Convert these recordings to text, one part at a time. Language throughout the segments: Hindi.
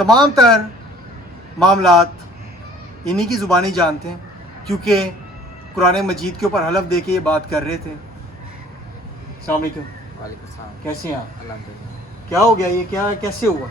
तमाम तर मामलात इन्हीं की ज़ुबानी जानते हैं, क्योंकि कुरान मजीद के ऊपर हलफ दे के ये बात कर रहे थे। अस्सलाम वालेकुम। वालेकुम सलाम। कैसे हैं आप? अल्हम्दुलिल्लाह। क्या हो गया ये, क्या कैसे हुआ?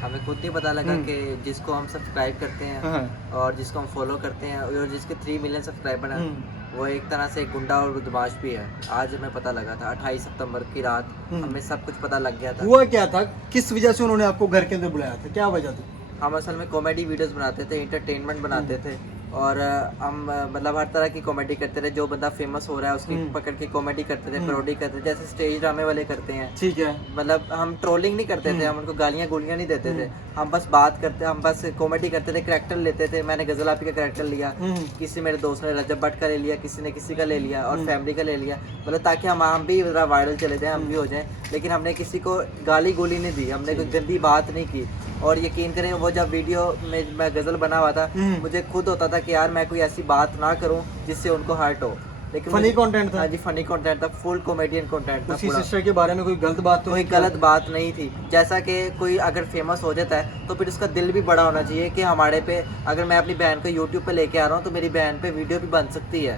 हमें खुद नहीं पता लगा कि जिसको हम सब्सक्राइब करते हैं हाँ। और जिसको हम फॉलो करते हैं और जिसके 3 मिलियन सब्सक्राइबर हैं, वो एक तरह से एक गुंडा और बदमाश भी है। आज हमें पता लगा था 28 सितंबर की रात हमें सब कुछ पता लग गया था। हुआ क्या था, किस वजह से उन्होंने आपको घर के अंदर बुलाया था, क्या वजह थी? हम असल में कॉमेडी वीडियोस बनाते थे, एंटरटेनमेंट बनाते थे और हम मतलब हर तरह की कॉमेडी करते थे। जो बंदा फेमस हो रहा है उसकी पकड़ के कॉमेडी करते थे, पैरोडी करते थे, जैसे स्टेज ड्रामे वाले करते हैं। ठीक है। मतलब हम ट्रोलिंग नहीं करते थे, हम उनको गालियाँ गोलियाँ नहीं देते थे, हम बस बात करते, हम बस कॉमेडी करते थे, करैक्टर लेते थे। मैंने गजल आपी का करैक्टर लिया, किसी मेरे दोस्त ने रजब भट्ट का ले लिया, किसी ने किसी का ले लिया और फैमिली का ले लिया, मतलब ताकि हम भी वायरल चले जाएं, हम भी हो जाएं। लेकिन हमने किसी को गाली गोली नहीं दी, हमने कोई गंदी बात नहीं की। और यकीन करें वो जब वीडियो में मैं गज़ल बना हुआ था, मुझे खुद होता था कि यार मैं कोई ऐसी बात ना करूं जिससे उनको हर्ट हो। लेकिन फनी कंटेंट था? हाँ जी, फनी कंटेंट था, फुल कॉमेडियन कंटेंट था। उसी सिस्टर के बारे में कोई गलत बात तो कोई गलत बात नहीं थी। जैसा कि कोई अगर फेमस हो जाता है तो फिर उसका दिल भी बड़ा होना चाहिए कि हमारे पे, अगर मैं अपनी बहन को यूट्यूब पे लेके आ रहा हूँ तो मेरी बहन पे वीडियो भी बन सकती है,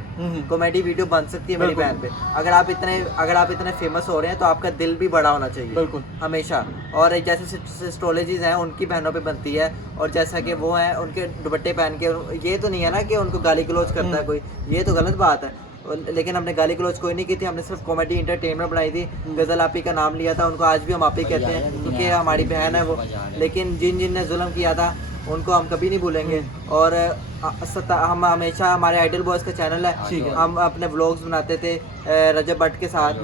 कॉमेडी वीडियो बन सकती है मेरी बहन पे। अगर आप इतने फेमस हो रहे हैं तो आपका दिल भी बड़ा होना चाहिए, बिल्कुल, हमेशा। और जैसे एस्ट्रोलॉजीज हैं उनकी बहनों पे बनती है, और जैसा कि वो हैं उनके दुपट्टे पहन के, ये तो नहीं है ना कि उनको गाली गलौज करता है कोई, ये तो गलत बात है। लेकिन हमने गाली गलौज कोई नहीं की थी, हमने सिर्फ कॉमेडी इंटरटेनमेंट बनाई थी। गज़ल आपी का नाम लिया था, उनको आज भी हम आप ही कहते हैं क्योंकि हमारी बहन है वो। लेकिन जिन ने जुल्म किया था उनको हम कभी नहीं भूलेंगे। और हम हमेशा, हमारे आइडल बॉयज़ का चैनल है, हम अपने व्लॉग्स बनाते थे रजब भट्ट के साथ,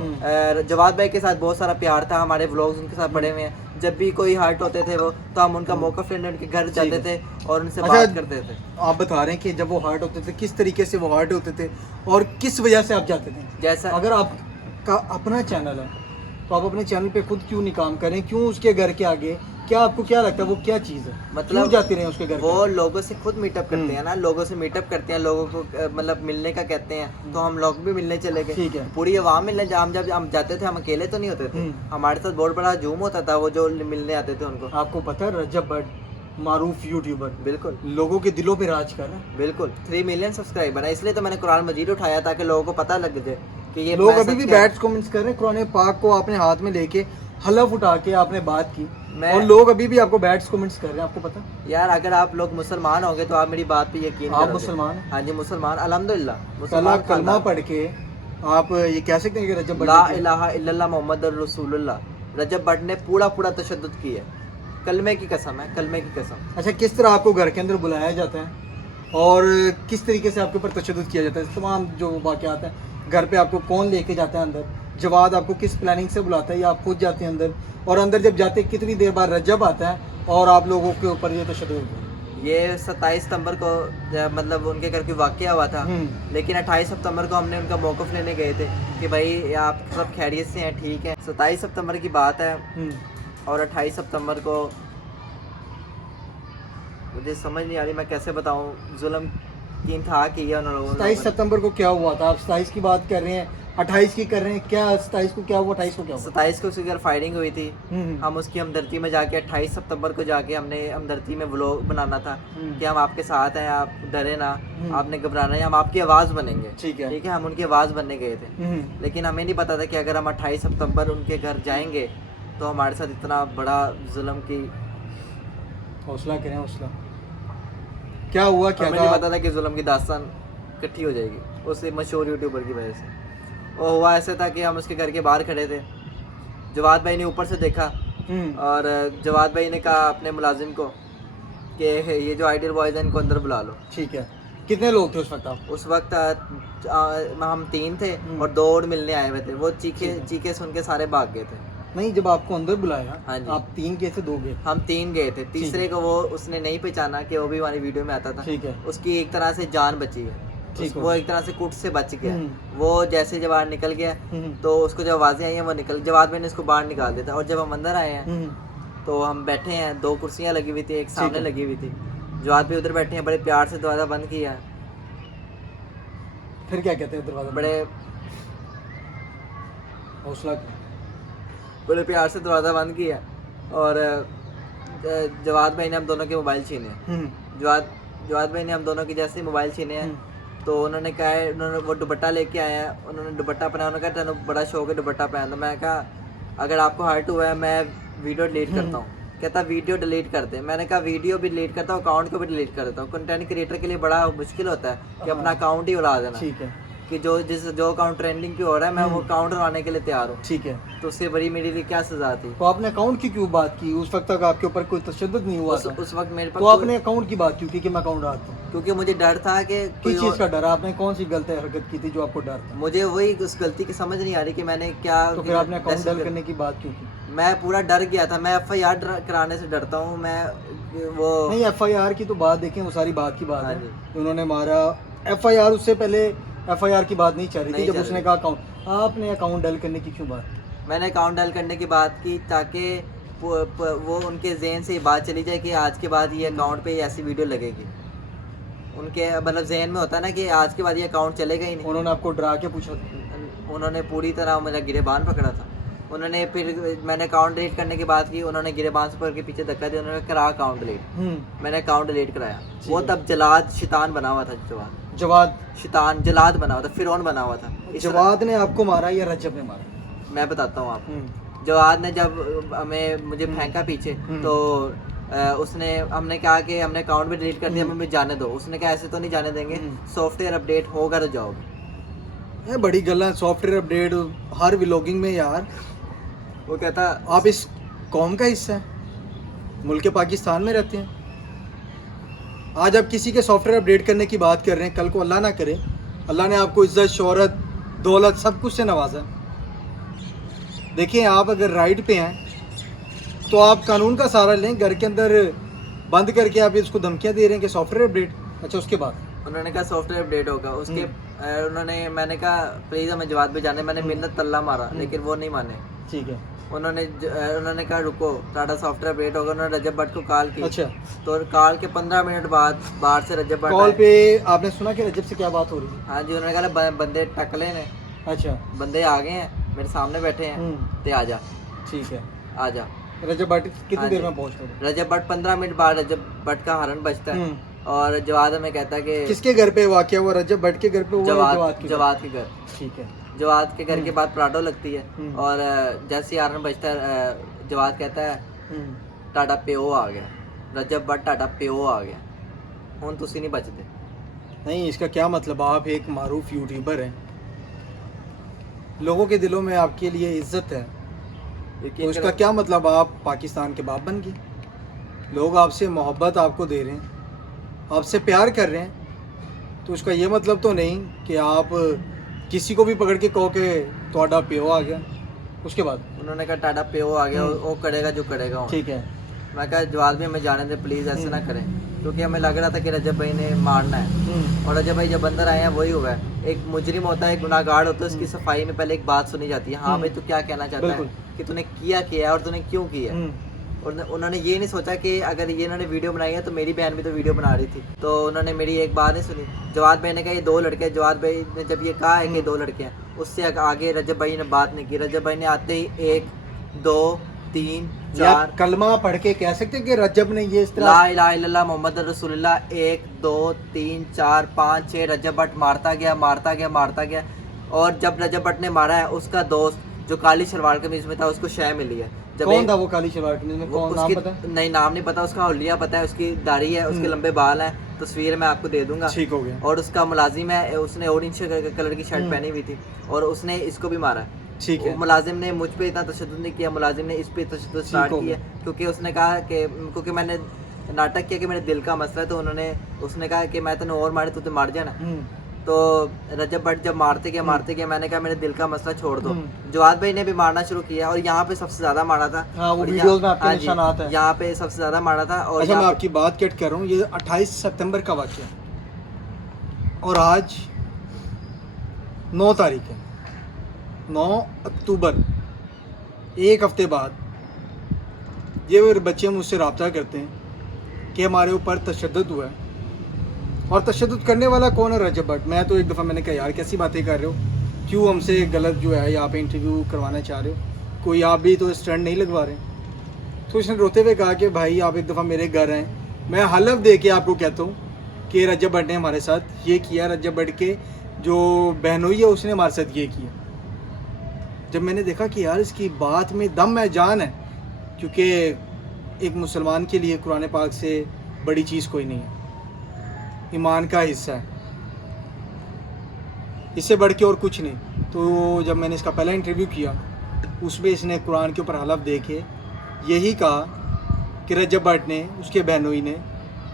जवाद भाई के साथ बहुत सारा प्यार था, हमारे व्लॉग्स उनके साथ पड़े हुए हैं। जब भी कोई हर्ट होते थे वो, तो हम उनका मौका लेने उनके घर जाते थे और उनसे बात करते थे। आप बता रहे हैं कि जब वो हर्ट होते थे किस तरीके से वो हर्ट होते थे और किस वजह से आप जाते थे? जैसा अगर आपका अपना चैनल है तो आप अपने चैनल पे खुद क्यों नहीं काम करें, क्यों उसके घर के आगे, क्या आपको क्या लगता है वो क्या चीज़ है, मतलब जाते रहे उसके घर? वो लोगों से खुद मीटअप करते हैं ना, लोगों से मीटअप करते हैं, लोगों को मतलब मिलने का कहते हैं, तो हम लोग भी मिलने चले गए। ठीक है। पूरी आवाम मिलने, जब हम जाते थे हम अकेले तो नहीं होते थे, हमारे साथ बहुत बड़ा झूम होता था, वो जो मिलने आते थे उनको। आपको पता है रजब भट्ट मारूफ यूट्यूबर, बिल्कुल लोगों के दिलों पे राज कर रहा है। बिल्कुल 3 मिलियन सब्सक्राइबर है, इसलिए तो मैंने कुरान मजीद उठाया ताकि लोगों को पता लग जाए कि ये लोग अभी भी बैड कमेंट्स कर रहे हैं। कुरान पाक को आपने हाथ में लेके हलफ उठा के आपने बात की और लोग अभी भी आपको बैड कमेंट्स कर रहे हैं, आपको पता? यार अगर आप लोग मुसलमान होंगे तो आप मेरी बात पे यकीन करोगे। आप मुसलमान हैं? हाँ जी मुसलमान, अल्हम्दुलिल्लाह मुसलमान। कलमा पढ़ के आप ये कह सकते हैं कि रजब भट्ट ला इलाहा इल्लल्लाह मुहम्मदुर रसूलुल्लाह, रजब भट्ट ने पूरा तशद्दुद किया है, कलमे की कसम है, कलमे की कसम। अच्छा, किस तरह आपको घर के अंदर बुलाया जाता है और किस तरीके से आपके ऊपर तशद्दुद किया जाता है? तमाम जो वाक़यात हैं, घर पे आपको कौन लेके जाता है अंदर? जवाद आपको किस प्लानिंग से बुलाता है या आप खुद जाते हैं अंदर? और अंदर जब जाते हैं कितनी देर बाद रजब आता है और आप लोगों के ऊपर ये तशद्दुद होता है? ये 27 सितंबर को मतलब उनके घर की वाक़या हुआ था, लेकिन 28 सितंबर को हमने उनका मौक़िफ़ लेने गए थे कि भाई आप सब खैरियत से हैं, ठीक है। 27 सितंबर की बात है और 28 सितंबर को मुझे समझ नहीं आ रही मैं कैसे बताऊं, जुल्म की था किया उन लोगों ने। 27 सितंबर को क्या हुआ था? आप 27 की बात कर रहे हैं, 28 की कर रहे हैं, क्या 27 को क्या हुआ, 28 को क्या हुआ? 27 को उसकी फायरिंग हुई थी, हम उसकी हमदर्दी में जाके 28 सितंबर को जाके हमने हमदर्दी में व्लॉग बनाना था कि हम आपके साथ हैं, आप डरे ना, आपने घबराना है, हम आपकी आवाज़ बनेंगे, ठीक है। हम उनकी आवाज़ बनने गए थे, लेकिन हमें नहीं पता था कि अगर हम 28 सितंबर उनके घर जाएंगे तो हमारे साथ इतना बड़ा जुल्म की। हौसला करें, हौसला। क्या हुआ, क्या हमें नहीं पता था कि जुल्म की दास्तान इकट्ठी हो जाएगी उस मशहूर यूट्यूबर की वजह से। और हुआ ऐसा था कि हम उसके घर के बाहर खड़े थे, जवाद भाई ने ऊपर से देखा और जवाद भाई ने कहा अपने मुलाजिम को कि ये जो आइडियल बॉयज़ हैं इनको अंदर बुला लो। ठीक है। कितने लोग थे उस वक्त? आप उस वक्त हम 3 थे और 2 और मिलने आए हुए थे। वो चीखे सुन के सारे भाग गए थे। नहीं, जब आपको अंदर बुलाया, हाँ जी, आप 3 गए थे, 2 गए? हम 3 गए थे, तीसरे को वो उसने नहीं पहचाना कि वो भी हमारी वीडियो में आता था। ठीक है। उसकी एक तरह से जान बची है, वो एक तरह से कुट से बच गया। वो जैसे जब बाहर निकल गया तो उसको जब आवाज़ें आई हैं वो निकल, जवाब मैंने उसको बाहर निकाल दिया था। और जब हम अंदर आए हैं तो हम बैठे हैं, 2 कुर्सियाँ लगी हुई थी, एक सामने लगी हुई थी, जवाब भी उधर बैठे हैं, बड़े प्यार से दरवाज़ा बंद किया। फिर क्या कहते हैं दरवाज़ा? बड़े हौसला, बड़े प्यार से दरवाज़ा बंद किया और जवाद भाई ने हम दोनों के मोबाइल छीने हैं। जवाद भाई ने हम दोनों की जैसे ही मोबाइल छीने हैं तो उन्होंने कहा है, उन्होंने वो दुपट्टा लेके आए हैं, उन्होंने दुपट्टा पहना, उन्होंने कहा तेन बड़ा शौक है दुपट्टा पहना, तो मैं कहा अगर आपको हर्ट हुआ है मैं वीडियो डिलीट करता हूँ। कहता वीडियो डिलीट कर दे। मैंने कहा वीडियो भी डिलीट करता हूँ, अकाउंट को भी डिलीट कर देता हूँ। कंटेंट क्रिएटर के लिए बड़ा मुश्किल होता है कि अपना अकाउंट ही उड़ा देना, ठीक है, कि जो अकाउंट ट्रेंडिंग पे हो रहा है मैं वो अकाउंट उड़ाने के लिए तैयार हूँ। ठीक है। तो उससे बड़ी मेरे लिए क्या सजा थी। तो आपने अकाउंट की क्यों बात की? उस वक्त तक आपके ऊपर कोई तशद्दुद नहीं हुआ था? उस वक्त मेरे तो पास आपने अकाउंट की बात क्यों की कि मैं अकाउंट डालता हूँ? क्योंकि मुझे डर था कि किस चीज़ का डर? आपने कौन सी गलत हरकत की थी जो आपको डर था? मुझे वही उस गलती की समझ नहीं आ रही कि मैंने क्या। तो फिर आपने अकाउंट डल करने की बात क्यों की? मैं पूरा डर गया था। मैं FIR कराने से डरता हूँ मैं। वो नहीं, FIR की तो बात देखें, वो सारी बात की बात हाँ है। जी। उन्होंने मारा FIR, उससे पहले FIR की बात नहीं चल रही थी नहीं जब चल उसने रही। कहा अकाउंट। आपने अकाउंट डल करने की क्यों बात की? मैंने अकाउंट डाल करने की बात की ताकि वो उनके जहन से ये बात चली जाए कि आज के बाद ये अकाउंट पे ऐसी वीडियो लगेगी। उनके मतलब जहन में होता है ना कि आज के बाद ये अकाउंट चलेगा ही नहीं। उन्होंने आपको डरा के पूछा था? उन्होंने पूरी तरह मेरा गिरेबान पकड़ा था। उन्होंने फिर मैंने अकाउंट डिलीट करने की बात की, उन्होंने गिरेबान से पकड़ के पीछे धक्का दिया, उन्होंने करा अकाउंट डिलीट। मैंने अकाउंट डिलीट कराया। वो तब जलाद शैतान बना हुआ था। जवाद शैतान जलाद बना हुआ था, फिरौन बना हुआ था। जवाद ने आपको मारा या रजब ने मारा? मैं बताता हूँ आपको। जवाद ने जब मुझे फेंका पीछे तो उसने हमने कहा कि हमने अकाउंट भी डिलीट कर दिया, हमें जाने दो। उसने कहा ऐसे तो नहीं जाने देंगे, सॉफ्टवेयर अपडेट होगा तो जाओगे। ये बड़ी गल है, सॉफ्टवेयर अपडेट हर व्लॉगिंग में यार। वो कहता आप इस कौम का हिस्सा है, मुल्क पाकिस्तान में रहते हैं। आज आप किसी के सॉफ्टवेयर अपडेट करने की बात कर रहे हैं, कल को अल्लाह ना करे, अल्लाह ने आपको इज्जत, शोहरत, दौलत सब कुछ से नवाजा। देखिए, आप अगर राइट पे हैं तो आप कानून का सहारा लें। घर के अंदर बंद करके आप इसको धमकियां दे रहे हैं कि सॉफ्टवेयर अपडेट। अच्छा, उसके बाद उन्होंने कहा सॉफ्टवेयर अपडेट होगा। उसके मैंने कहा प्लीज़ हमें जवाब भी जाने। मैंने मिन्नत तल्ला मारा लेकिन वो नहीं माने। ठीक है। उन्होंने कहा रुको, टाटा सॉफ्टवेयर अपडेट होगा। उन्होंने रजब भट्ट को कॉल की। अच्छा, तो कॉल के 15 मिनट बाद बाहर से रजब भट्ट कॉल आए। पे आपने सुना कि रजब से क्या बात हो रही है? हाँ जी, उन्होंने कहा बंदे टकले ने, अच्छा, बंदे आ गए हैं, मेरे सामने बैठे हैं, ते आ जा। ठीक है। आ जा। रजब भट्ट कितनी हाँ देर जी। में पहुंचते थे? रजब भट्ट 15 मिनट बाद रजब भट्ट का हॉर्न बजता है और जवाद हमें कहता है कि किसके घर पे वाकया हुआ? रजब भट्ट के घर पे हुआ या जवाद के घर। ठीक है। जवाद के घर के बाद पराठो लगती है और जैसे ही हॉर्न बजता है जवाद कहता है टाटा प्यो आ गया। रजब भट्ट टाटा प्यो आ गया, हुन तुसी नहीं बचते। नहीं, इसका क्या मतलब? आप एक मारूफ यूट्यूबर हैं, लोगों के दिलों में आपके लिए इज्जत है, तो इसका क्या मतलब आप पाकिस्तान के बाप बन गए? लोग आपसे मोहब्बत आपको दे रहे हैं, आपसे प्यार कर रहे हैं, तो उसका ये मतलब तो नहीं कि आप किसी को भी पकड़ के कहो कि ਤੁਹਾਡਾ ਪਿਓ आ गया। उसके बाद उन्होंने कहा टाटा प्यो आ गया, वो करेगा जो करेगा वो। ठीक है। मैं कहा जवाब भी हमें जाने दे प्लीज़, ऐसे ना करें, क्योंकि हमें लग रहा था कि रजब भाई ने मारना है। और रजब भाई जब अंदर आए हैं वही हुआ है। एक मुजरिम होता है, एक गुनाहगार होता है, उसकी सफाई में पहले एक बात सुनी जाती है, हाँ भाई तू क्या कहना चाहता है, कि तूने किया है और तूने क्यों किया। और उन्होंने ये नहीं सोचा कि अगर ये इन्होंने वीडियो बनाई है तो मेरी बहन भी तो वीडियो बना रही थी, तो उन्होंने मेरी एक बात नहीं सुनी। जवाद भाई ने कहा ये 2 लड़के, जवाद भाई ने जब ये कहा है कि 2 लड़के हैं, उससे आगे रजब भाई ने बात नहीं की। रजब भाई ने आते ही 1 2 3 4 कलमा पढ़ के कह सकते कि रजब ने ये इस तरह ला इलाहा इल्लल्लाह मोहम्मद रसूलुल्लाह 1 2 3 4 5 6 रजब भट्ट मारता गया। और जब रजब भट्ट ने मारा है उसका दोस्त जो काली शलवार कमीज में था उसको शय मिली है। जब कौन था वो काली शलवार कमीज में? कौन? नाम पता? नहीं, नाम नहीं पता। उसका हुलिया पता है, उसकी दाढ़ी है, उसके लंबे बाल हैं, तस्वीर मैं आपको दे दूंगा। ठीक हो गया। और उसका मुलाजिम है, उसने ऑरेंज कलर की शर्ट पहनी हुई थी और उसने इसको भी मारा। ठीक है। मुलाजिम ने मुझ पे इतना तशद्दुद नहीं किया, मुलाजिम ने इस पे तशद्दुद स्टार्ट किया, क्योंकि उसने कहा कि क्योंकि मैंने नाटक किया कि मेरे दिल का मसला है, तो उसने कहा कि मैं तेने और मारे तो मार जाना। तो रजब भट्ट जब मारते गया मैंने कहा मेरे दिल का मसला छोड़ दो। जवाद भाई ने भी मारना शुरू किया और यहाँ पे सबसे ज्यादा मारा था। हाँ, वो वीडियोस में आपके निशानात हैं। यहाँ पे सबसे ज्यादा मारा था। और अच्छा, मैं आपकी बात कट कर रहा हूँ। ये 28 सितंबर का वाक़या और आज 9 तारीख है, 9 अक्टूबर, एक हफ्ते बाद ये बच्चे मुझसे रब्ता करते हैं कि हमारे ऊपर तशद्दुद हुआ है। और तशद्दुद करने वाला कौन है? रजब भट्ट। मैं तो एक दफ़ा मैंने कहा यार कैसी बातें कर रहे हो, क्यों हमसे गलत जो है यहाँ पे इंटरव्यू करवाना चाह रहे हो, कोई आप भी तो स्टैंड नहीं लगवा रहे। तो उसने रोते हुए कहा कि भाई आप एक दफ़ा मेरे घर आएँ, मैं हलफ दे के आपको कहता हूँ कि रजब भट्ट ने हमारे साथ ये किया, रजब भट्ट के जो बहनोई है उसने हमारे साथ ये किया। जब मैंने देखा कि यार इसकी बात में दम है, जान है, क्योंकि एक मुसलमान के लिए कुरान पाक से बड़ी चीज़ कोई नहीं है, ईमान का हिस्सा है, इससे बढ़ के और कुछ नहीं। तो जब मैंने इसका पहला इंटरव्यू किया उसमें इसने कुरान के ऊपर हलफ दे के यही कहा कि रजब भट्ट ने, उसके बहनोई ने,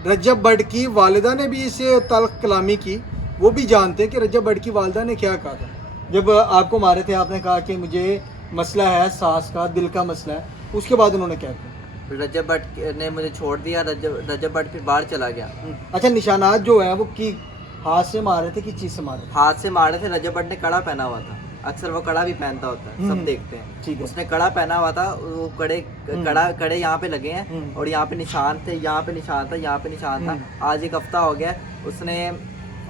रजब भट्ट की वालिदा ने भी इसे तल्ख कलामी की, वो भी जानते हैं कि रजब भट्ट की वालिदा ने क्या कहा था। जब आपको मारे थे आपने कहा कि मुझे मसला है सांस का, दिल का मसला है, उसके बाद उन्होंने क्या किया? रजब भट्ट ने मुझे छोड़ दिया, रजब भट्ट फिर बाहर चला गया। अच्छा, निशानात जो है वो की हाथ से मारे थे कि चीज़ से मारे थे? हाथ से मारे थे। रजब भट्ट ने कड़ा पहना हुआ था, अक्सर वो कड़ा भी पहनता होता है, सब देखते हैं। ठीक है। उसने कड़ा पहना हुआ था, वो कड़े यहाँ पे लगे हैं और यहाँ पे निशान थे, यहाँ पे निशान था, यहाँ पे निशान था। आज एक हफ्ता हो गया उसने,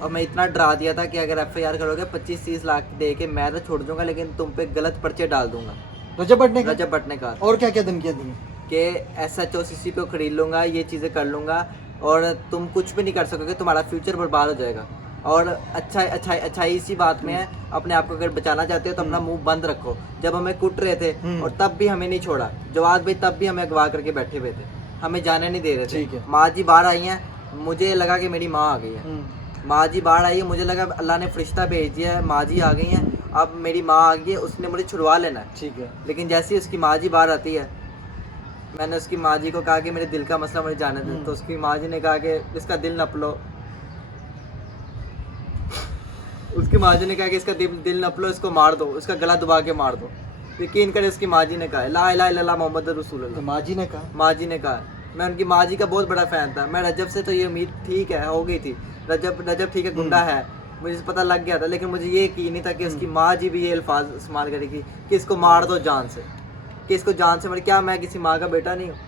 और मैं इतना डरा दिया था कि अगर FIR करोगे 25-30 लाख दे के मैं तो छोड़ दूंगा, लेकिन तुम पे गलत पर्चे डाल दूंगा। रजब भट्ट ने रजब भट्ट ने कहा और क्या क्या धमकियाँ दी कि SHO CC पे खरीद लूंगा, ये चीज़ें कर लूंगा और तुम कुछ भी नहीं कर सकोगे, तुम्हारा फ्यूचर बर्बाद हो जाएगा। और अच्छाई इसी बात में है, अपने आप को अगर बचाना चाहते हो तो अपना मुंह बंद रखो। जब हमें कुट रहे थे और तब भी हमें नहीं छोड़ा, जवाब भाई तब भी हमें अगवा करके बैठे हुए थे, हमें जाने नहीं दे रहे थे। ठीक है। माँ जी बाहर आई हैं, मुझे लगा कि मेरी माँ आ गई है। माँ जी बाहर आई है, मुझे लगा अल्लाह ने फरिश्ता भेज दिया है, माँ जी आ गई हैं, अब मेरी माँ आ गई है, उसने मुझे छुड़वा लेना है। ठीक है। लेकिन जैसे ही उसकी माँ जी बाहर आती है, मैंने उसकी माँ जी को कहा कि मेरे दिल का मसला मुझे जाने दे, तो उसकी माँ जी ने कहा कि इसका दिल नप लो। उसकी माँ जी ने कहा कि इसका दिल नप लो, इसको मार दो, इसका गला दबा के मार दो। यकीन करे उसकी माँ जी ने कहा ला इलाहा इल्लल्लाह मोहम्मद रसूलुल्लाह। माँ जी ने कहा? माँ जी ने कहा। मैं उनकी माँ जी का बहुत बड़ा फ़ैन था। मैं रजब से तो ये उम्मीद ठीक है हो गई थी, रजब ठीक है गुंडा है, मुझे पता लग गया था, लेकिन मुझे ये यकीन नहीं था कि उसकी माँ जी भी ये अल्फाज इस्तेमाल करेगी कि इसको मार दो जान से, कि इसको जान से मार। क्या मैं किसी माँ का बेटा नहीं हूँ?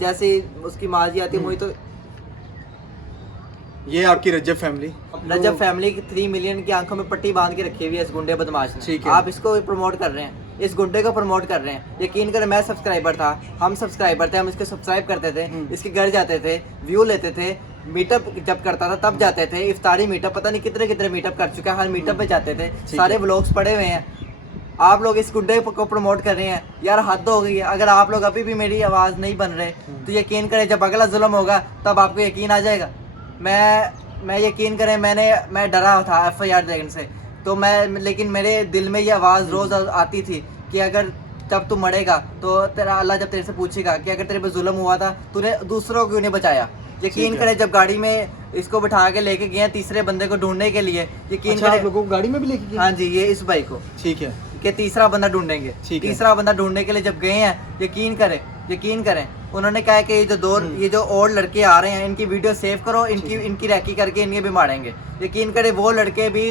जैसे ही उसकी माँ जी आती है मुझे तो ये आपकी रजब फैमिली, रजब फैमिली की 3 मिलियन की आंखों में पट्टी बांध के रखी हुई है इस गुंडे बदमाश ने। ठीक है। आप इसको प्रमोट कर रहे हैं, इस गुंडे को प्रमोट कर रहे हैं। यकीन करें मैं सब्सक्राइबर था, हम सब्सक्राइबर थे, हम इसको सब्सक्राइब करते थे, इसके घर जाते थे, व्यू लेते थे, मीटअप जब करता था तब जाते थे, इफ्तारी मीटअप पता नहीं कितने कितने मीटअप कर चुका है, हर मीटअप पे जाते थे, सारे व्लॉग्स पड़े हुए हैं। आप लोग इस गुंडे को प्रमोट कर रहे हैं, यार हद हो गई है। अगर आप लोग अभी भी मेरी आवाज़ नहीं बन रहे तो यकीन करें जब अगला जुल्म होगा तब आपको यकीन आ जाएगा। मैं यकीन करें मैं डरा था FIR देखने से, तो लेकिन मेरे दिल में ये आवाज़ रोज़ आती थी कि अगर जब तू मरेगा तो तेरा अल्लाह जब तेरे से पूछेगा कि अगर तेरे पे जुल्म हुआ था तूने दूसरों को क्यों नहीं बचाया। यकीन करें जब गाड़ी में इसको बिठा के लेके गए तीसरे बंदे को ढूंढने के लिए, यकीन अच्छा, करें आप लोगों को गाड़ी में भी लेके गए? हाँ जी, ये इस भाई को ठीक है कि तीसरा बंदा ढूंढेंगे। तीसरा बंदा ढूंढने के लिए जब गए हैं, यकीन करें उन्होंने कहा कि ये जो और लड़के आ रहे हैं इनकी वीडियो सेव करो, इनकी रैकी करके इनके भी मारेंगे। यकीन करें वो लड़के भी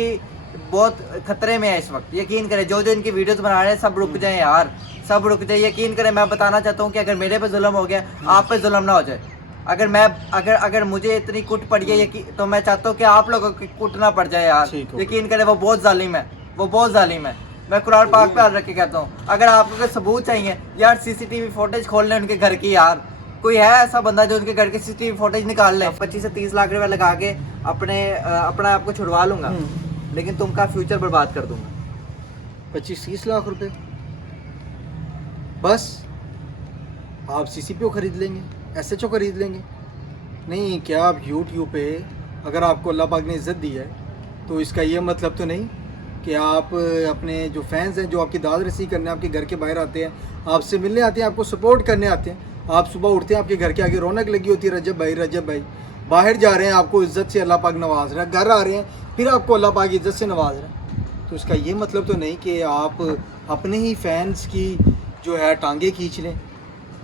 बहुत खतरे में है इस वक्त। यकीन करें जो इनकी वीडियोस बना रहे हैं सब रुक जाए यार, सब रुक जाए। यकीन करें मैं बताना चाहता हूँ कि अगर मेरे पे जुल्म हो गया आप पे जुल्म ना हो जाए। अगर मुझे इतनी कुट पड़ गई तो मैं चाहता हूँ कि आप लोगों की कुट ना पड़ जाए यार। यकीन करें वो बहुत जालिम है, वो बहुत जालिम है। मैं कुरान पाक पे हाथ रख के कहता हूँ अगर आपको कोई सबूत चाहिए यार, CCTV फुटेज खोल लें उनके घर की यार। कोई है ऐसा बंदा जो उनके घर के CCTV फुटेज निकाल ले? 25 से 30 लाख रुपए लगा के अपना आपको छुड़वा लूंगा, लेकिन तुमका फ्यूचर बर्बाद कर दूंगा। 25-30 लाख रुपए बस? आप CCPO खरीद लेंगे, SHO खरीद लेंगे? नहीं, क्या आप YouTube पे अगर आपको अल्लाह पाक ने इज़्ज़त दी है तो इसका ये मतलब तो नहीं कि आप अपने जो फैंस हैं, जो आपकी दाद रसी करने आपके घर के बाहर आते हैं, आपसे मिलने आते हैं, आपको सपोर्ट करने आते हैं, आप सुबह उठते हैं आपके घर के आगे रौनक लगी होती है, रजब भाई बाहर जा रहे हैं, आपको इज़्ज़त से अल्लाह पाक नवाज रहा है, घर आ रहे हैं फिर आपको अल्लाह पाक इज़्ज़त से नवाज रहा है, तो इसका ये मतलब तो नहीं कि आप अपने ही फैंस की जो है टांगे खींच लें,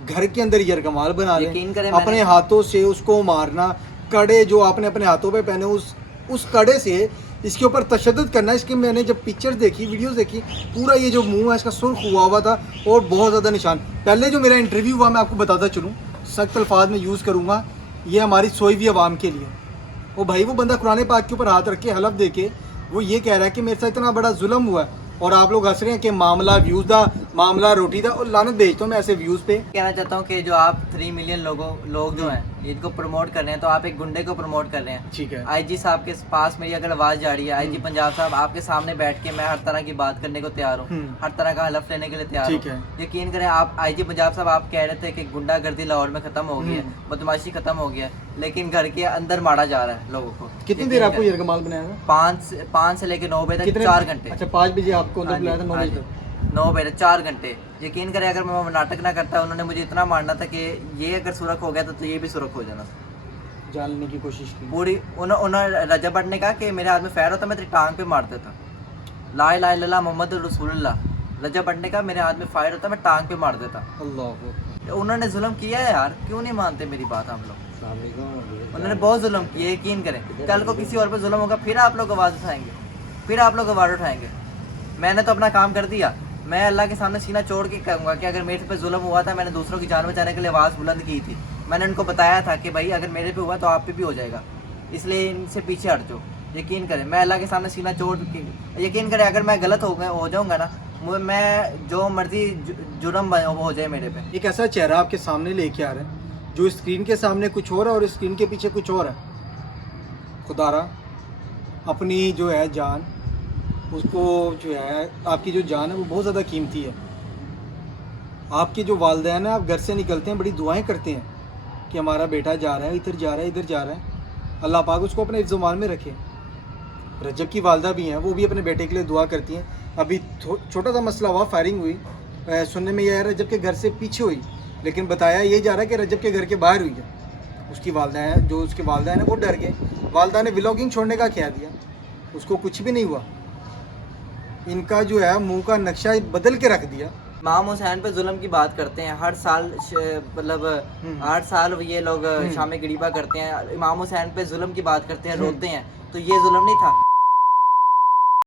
घर के अंदर यरगमाल बना लें, अपने हाथों से उसको मारना, कड़े जो आपने अपने हाथों पे पहने उस कड़े से इसके ऊपर तशद्दुद करना। इसकी मैंने जब पिक्चर्स देखी, वीडियोस देखी, पूरा ये जो मुंह है इसका सुर्ख हुआ था और बहुत ज़्यादा निशान। पहले जो मेरा इंटरव्यू हुआ मैं आपको बताता चलूँ, सख्त अल्फाज में यूज़ करूँगा, ये हमारी सोई हुई आवाम के लिए। वो भाई वो बंदा कुरान पाक के ऊपर हाथ रख के हलफ दे के वो ये कह रहा है कि मेरे साथ इतना बड़ा जुल्म हुआ है और आप लोग हंस रहे हैं कि मामला व्यूज दा, मामला रोटी दा, और लानत भेजता हूँ मैं ऐसे व्यूज पे। कहना चाहता हूँ कि जो आप 3 मिलियन लोग जो हैं इनको प्रमोट कर रहे हैं, तो आप एक गुंडे को प्रमोट कर रहे हैं। ठीक है। आईजी साहब के पास मेरी अगर आवाज़ जा रही है, आईजी पंजाब साहब आपके सामने बैठ के मैं हर तरह की बात करने को तैयार हूँ, हर तरह का हलफ लेने के लिए तैयार ठीक हूँ। है। यकीन करें आप, आईजी पंजाब साहब आप कह रहे थे कि गुंडागर्दी लाहौर में खत्म हो गई है, बदमाशी खत्म हो गया है, लेकिन घर के अंदर मारा जा रहा है लोगों को। कितनी देर आपको यरगमाल बनाया था? 5 से लेकर 9 बजे तक 4 घंटे। अच्छा 5 बजे आपको अंदर बुलाया था, 9 बजे तक? 9 बजे 4 घंटे। यकीन करें अगर मैं नाटक ना करता, उन्होंने मुझे इतना मारना था कि ये अगर सुरख हो गया तो ये भी सुरख हो जाना। जानने की कोशिश की पूरी उन्होंने रजब भट्ट ने कहा कि मेरे हाथ में फायर होता मैं तेरी टांग पे मार देता। ला इलाहा इल्लल्लाह मोहम्मद रसूलुल्लाह, रजब भट्ट ने कहा मेरे हाथ में फायर होता मैं टांग पे मार देता। अल्लाह। उन्होंने जुल्म किया है यार, क्यों नहीं मानते मेरी बात हम लोग? उन्होंने बहुत जुल्म किया, यकीन करें। कल को किसी और पे जुल्म होगा फिर आप लोग आवाज़ उठाएंगे, फिर आप लोग आवाज़ उठाएंगे। मैंने तो अपना काम कर दिया। मैं अल्लाह के सामने सीना छोड़ के कहूँगा कि अगर मेरे पे जुल्म हुआ था, मैंने दूसरों की जान बचाने के लिए आवाज़ बुलंद की थी। मैंने उनको बताया था कि भाई अगर मेरे पे हुआ तो आप पे भी हो जाएगा, इसलिए इनसे पीछे हट जाओ। यकीन करें मैं अल्लाह के सामने सीना छोड़ के, यकीन करें अगर मैं गलत हो जाऊँगा ना, मैं जो मर्जी जुर्म हो जाए मेरे पे। एक ऐसा चेहरा आपके सामने लेके आ रहा है जो स्क्रीन के सामने कुछ और है और स्क्रीन के पीछे कुछ और है। खुदारा अपनी जो है जान, उसको जो है, आपकी जो जान है वो बहुत ज़्यादा कीमती है। आपके जो वालिदैन हैं, आप घर से निकलते हैं बड़ी दुआएं करते हैं कि हमारा बेटा जा रहा है, इधर जा रहा है, इधर जा रहा है, अल्लाह पाक उसको अपने इज़्ज़मान में रखे। रजब की वालदा भी हैं, वो भी अपने बेटे के लिए दुआ करती हैं। अभी छोटा सा मसला हुआ, फायरिंग हुई, सुनने में यह है रजब के घर से पीछे हुई, लेकिन बताया ये जा रहा है कि रजब के घर के बाहर हुई है। उसकी वालदा है, जो उसके वालदा है वो डर गए। वालदा ने व्लॉगिंग छोड़ने का कह दिया, उसको कुछ भी नहीं हुआ। इनका जो है मुंह का नक्शा बदल के रख दिया। इमाम हुसैन पे जुल्म की बात करते हैं हर साल, मतलब हर साल ये लोग शाम गिरीबा करते हैं, इमाम हुसैन पे जुल्म की बात करते हैं, रोते हैं, तो ये जुल्म नहीं था?